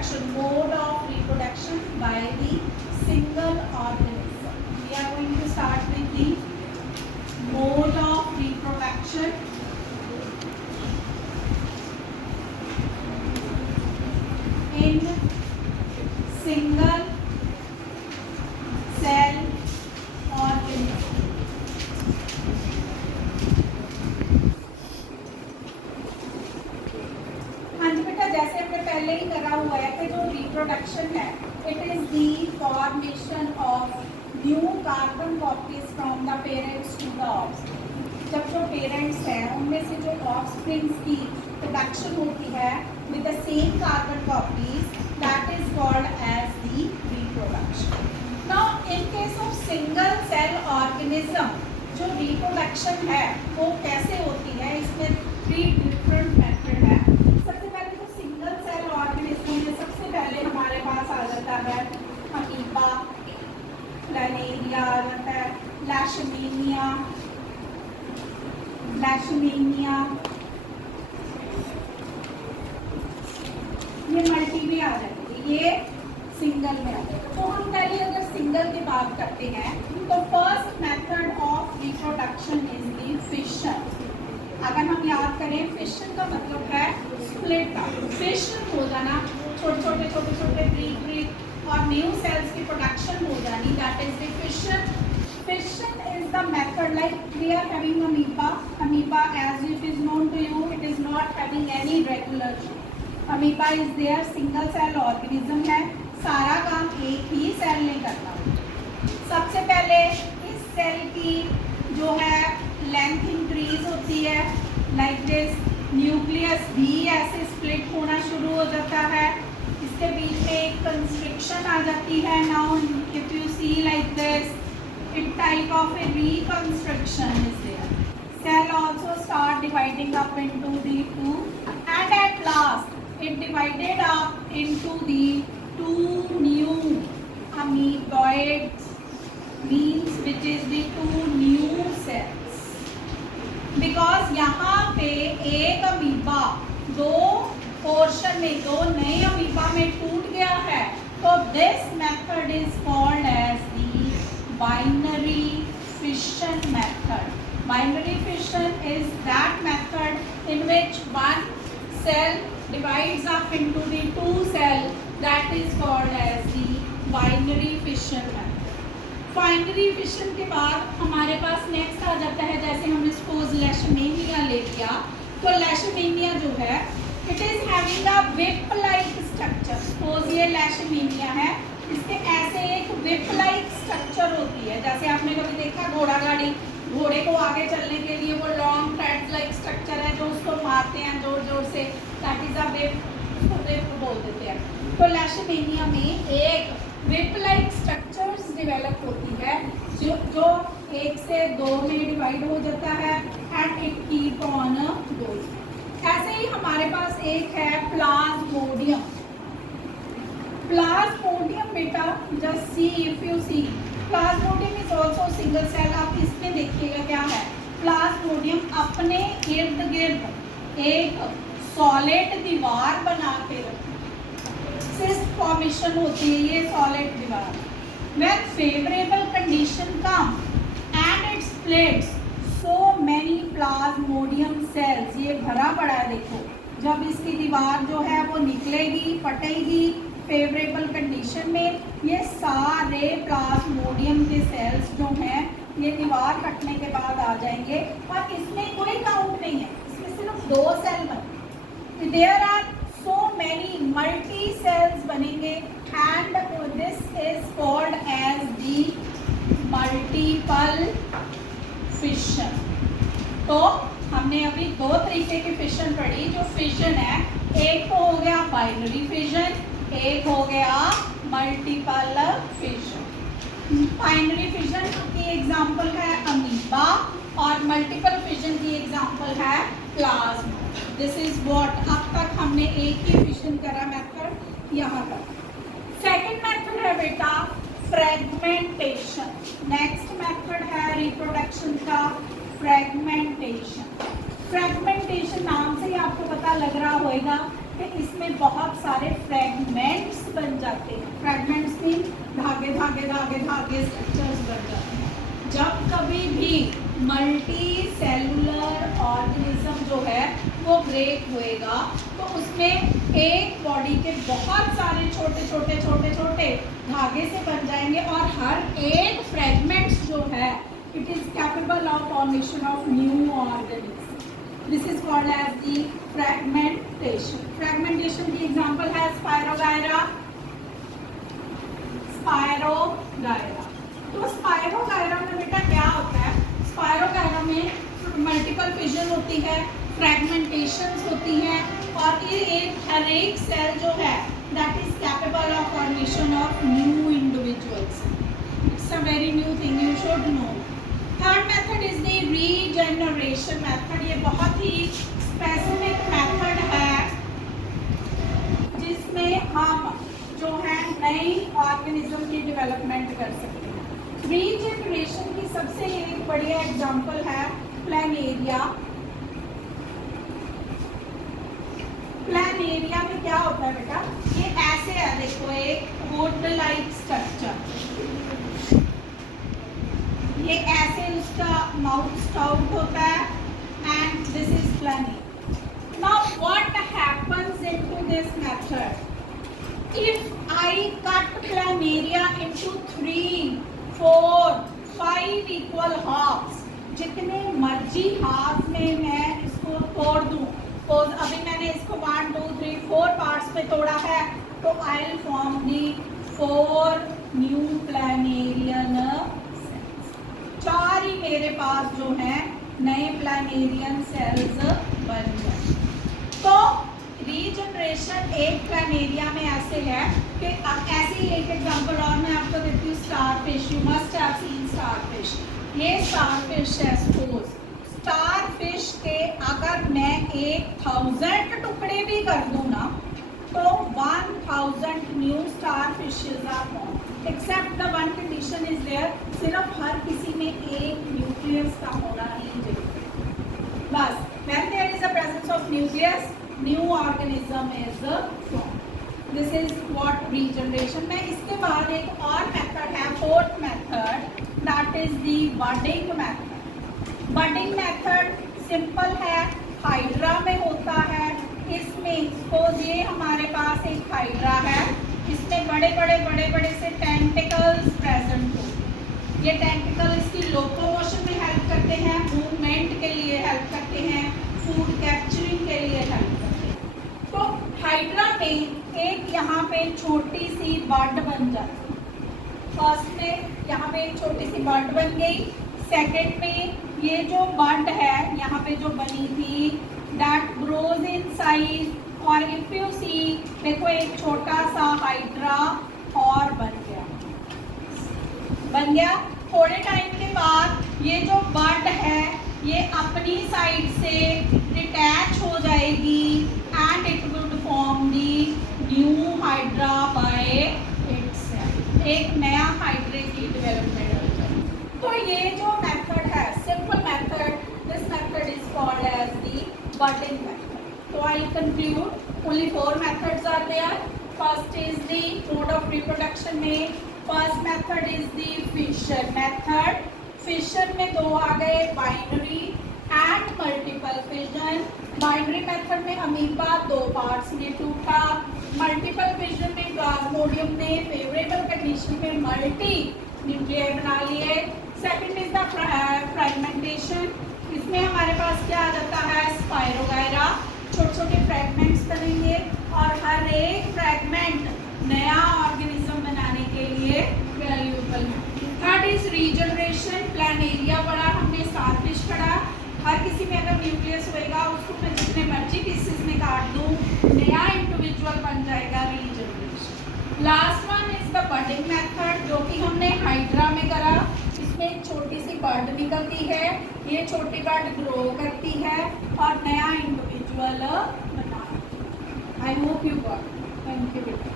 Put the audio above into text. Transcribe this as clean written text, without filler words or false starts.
reproduction, mode of reproduction by the single organism. We are going to start with the mode of reproduction in single cell organism. हाँ जी बेटा, जैसे हमने पहले ही करा हुआ है कि जो रिप्रोडक्शन है it is the formation of new carbon copies from the parents to the offspring. जब जो पेरेंट्स हैं उनमें से जो ऑफस्प्रिंग्स की प्रोडक्शन होती है with the same carbon copies, that is called as the reproduction. Now in case of single cell organism जो रिप्रोडक्शन है वो कैसे होती है, इसमें 3 डिफरेंट मेथड है। सबसे पहले तो सिंगल सेल ऑर्गेनिज्म में सबसे पहले हमारे पास आ जाता है अमीबा, प्लानेरिया आ जाता है, लैशमीनिया, ये मल्टी में आ जाएगी, ये सिंगल में आ जाएगा। तो हम पहले अगर सिंगल की बात करते हैं तो first method of reproduction is the fission. अगर हम याद करें फिशन का मतलब है स्प्लिट अप, फिशन हो जाना, छोटे ब्रीक और न्यू सेल्स की प्रोडक्शन हो जानी, that is the fission. Fission is the method like we are having amoeba as it is known to you, it is not having any regular shape। Amoeba is there, single cell organism है, सारा काम एक ही cell ने करना। सबसे पहले इस cell की जो है लेंथ इंक्रीज होती है, लाइक दिस, न्यूक्लियस भी ऐसे स्प्लिट होना शुरू हो जाता है, इसके बीच में एक कंस्ट्रिक्शन आ जाती है। Now if you see like this, it type of a reconstruction is there. Cell also start dividing up into the two and at last it divided up into the 2 new amoeboids, means which is the 2 new cells, because यहाँ पे एक amoeba दो portion में, दो नए amoeba में टूट गया है, तो this method is called as the binary fission method. Binary fission is that method in which one cell divides up into the 2 cell, that is called as the binary fission method। binary fission के बाद हमारे पास next आ जाता है, जैसे हमने suppose लेशमेनिया ले लिया, तो लेशमेनिया जो है it is having a whip like structure. Suppose ये लेशमेनिया है, इसके ऐसे एक whip like स्ट्रक्चर होती है, जैसे आपने कभी देखा घोड़ा गाड़ी, घोड़े को आगे चलने के लिए वो लॉन्ग थ्रेड लाइक स्ट्रक्चर है जो उसको मारते हैं जोर जोर से, दैट इज अ whip, उसको whip बोल देते हैं। तो लेशमेनिया में एक whip लाइक स्ट्रक्चर्स डेवलप होती है जो 1 से 2 में डिवाइड हो जाता है and it keep on going. ऐसे ही हमारे पास एक है प्लाज्मोडियम। प्लाज्मोडियम बेटा, just see if you see, plasmodium is also single cell. आप इसमें देखिएगा क्या है, प्लाज्मोडियम अपने इर्द गिर्द एक सॉलिड दीवार बना के सिस्ट फॉर्मेशन होती है, ये सॉलिड दीवार। When favourable condition come and it splits so many plasmodium cells, ये भरा पड़ा है देखो, जब इसकी दीवार जो है वो निकलेगी, फटेगी फेवरेबल कंडीशन में, ये सारे प्लाज्मोडियम के सेल्स जो हैं ये दीवार कटने के बाद आ जाएंगे और इसमें कोई काउंट नहीं है, इसमें सिर्फ 2 सेल बनेंगे। There are so many multi cells बनेंगे and this is called as the multiple fission. तो हमने अभी 2 तरीके की फिशन पढ़ी। जो फिशन है, एक तो हो गया बाइनरी फिशन, एक हो गया मल्टीपल फिशन। बाइनरी फिशन की एग्जांपल है अमीबा और मल्टीपल फिशन की एग्जांपल है प्लाज्मा। दिस इज व्हाट, अब तक हमने एक ही फिशन करा मेथड यहाँ तक। सेकंड मेथड है बेटा फ्रेगमेंटेशन। नेक्स्ट मेथड है रिप्रोडक्शन का फ्रेगमेंटेशन। फ्रेगमेंटेशन नाम से ही आपको पता लग रहा होगा कि इसमें बहुत सारे फ्रेगमेंट्स बन जाते हैं। फ्रेगमेंट्स मीन धागे धागे धागे धागे स्ट्रक्चर्स बन जाते हैं। जब कभी भी मल्टी सेलुलर ऑर्गेनिज्म जो है वो ब्रेक होएगा तो उसमें एक बॉडी के बहुत सारे छोटे छोटे छोटे छोटे धागे से बन जाएंगे और हर एक फ्रेगमेंट्स जो है it is capable of formation of new organism. This is called as the fragmentation. Fragmentation की example है Spirogyra. Spirogyra. तो Spirogyra में बेटा क्या होता है? Spirogyra में मल्टीपल फिजन होती है, फ्रेगमेंटेशंस होती हैं और ये हर एक सेल जो है that is capable of formation of new individuals. It's a very new thing you should know. Third method is the regeneration method. ये बहुत ही स्पेसिफिक मेथड है जिसमें हम जो है नई ऑर्गेनिज्म की डेवलपमेंट कर सकते हैं। रीजनरेशन की सबसे एक बढ़िया एग्जांपल है प्लानेरिया। प्लानेरिया में क्या होता है बेटा, ये ऐसे है, देखो एक वुड लाइक स्ट्रक्चर, ये ऐसे उसका माउथ स्टाउट होता है and this is planaria. Now what happens into this method, if I cut planaria into 3, 4, 5 equal halfs, जितने मर्जी हाफ में मैं इसको तोड़ दूं, तो अभी मैंने इसको 1, 2, 3, 4 पार्ट्स पे तोड़ा है तो I will form the 4 new planarian. 4 ही मेरे पास जो है नए प्लानेरियन सेल्स बन जाए। तो रीजनरेशन एक प्लानेरिया में ऐसे है कि ऐसे ही एक एग्जांपल और मैं आपको देती हूँ, starfish. You must have seen starfish. ये स्टारफिश है, सपोज स्टारफिश के अगर मैं 1000 टुकड़े भी कर दूँ ना तो 1000 new starfishes are formed. Except the one condition is there, सिर्फ हर किसी में एक न्यूक्लियस का होना ही जरूरी है। बस when there is a presence of nucleus, new organism is formed. This is what regeneration. में इसके बाद एक और मेथड है, fourth method, that is the budding method. budding method simple है, हाइड्रा में होता है। इसमें सपोज ये हमारे पास एक हाइड्रा है, इसमें बड़े बड़े बड़े बड़े से टेंटिकल्स प्रेजेंट होते हैं। ये टेंटिकल इसकी लोकोमोशन में हेल्प करते हैं, मूवमेंट के लिए हेल्प करते हैं, फूड कैप्चरिंग के लिए हेल्प करते हैं। तो हाइड्रा में एक यहाँ पे छोटी सी बड बन जाती है। फर्स्ट में यहाँ पे एक छोटी सी बड बन गई। सेकेंड में ये जो बड है यहाँ पे जो बनी थी that grows in size, और if you see देखो एक छोटा सा हाइड्रा और बन गया। थोड़े टाइम के बाद ये जो बड है ये अपनी साइड से डिटैच हो जाएगी and it would form the new hydra by itself. एक नया हाइड्रे की डेवलपमेंट हो जाएगी। तो ये जो मेथड है, simple method, this method is called as the budding method. So I will conclude. Only 4 methods are there. First is the mode of reproduction में first method is the fission method. Fission में 2 आ गए, binary and multiple fission. Binary method में amoeba 2 parts में टूटा। Multiple fission में Plasmodium ने favorable condition में multi nuclei बना लिए। Second is the fragmentation. इसमें हमारे पास क्या आ जाता है, स्पायरोगायरा, छोटे छोटे फ्रेगमेंट्स बनेंगे और हर एक फ्रेगमेंट नया ऑर्गेनिज्म बनाने के लिए वैल्यूएबल है। Third is regeneration. प्लानेरिया बड़ा, हमने स्टारफिश पढ़ा, हर किसी में अगर न्यूक्लियस होएगा उसको मैं जितने मर्जी पीसेस में काट दूँ नया इंडिविजुअल बन जाएगा, regeneration. Last one is the budding method, जो कि हमने हाइड्रा में करा। इसमें छोटी सी बड निकलती है, ये छोटी बड ग्रो करती है और नया इंडिविजुअल बनाती है। I hope you got. Thank you बेटा।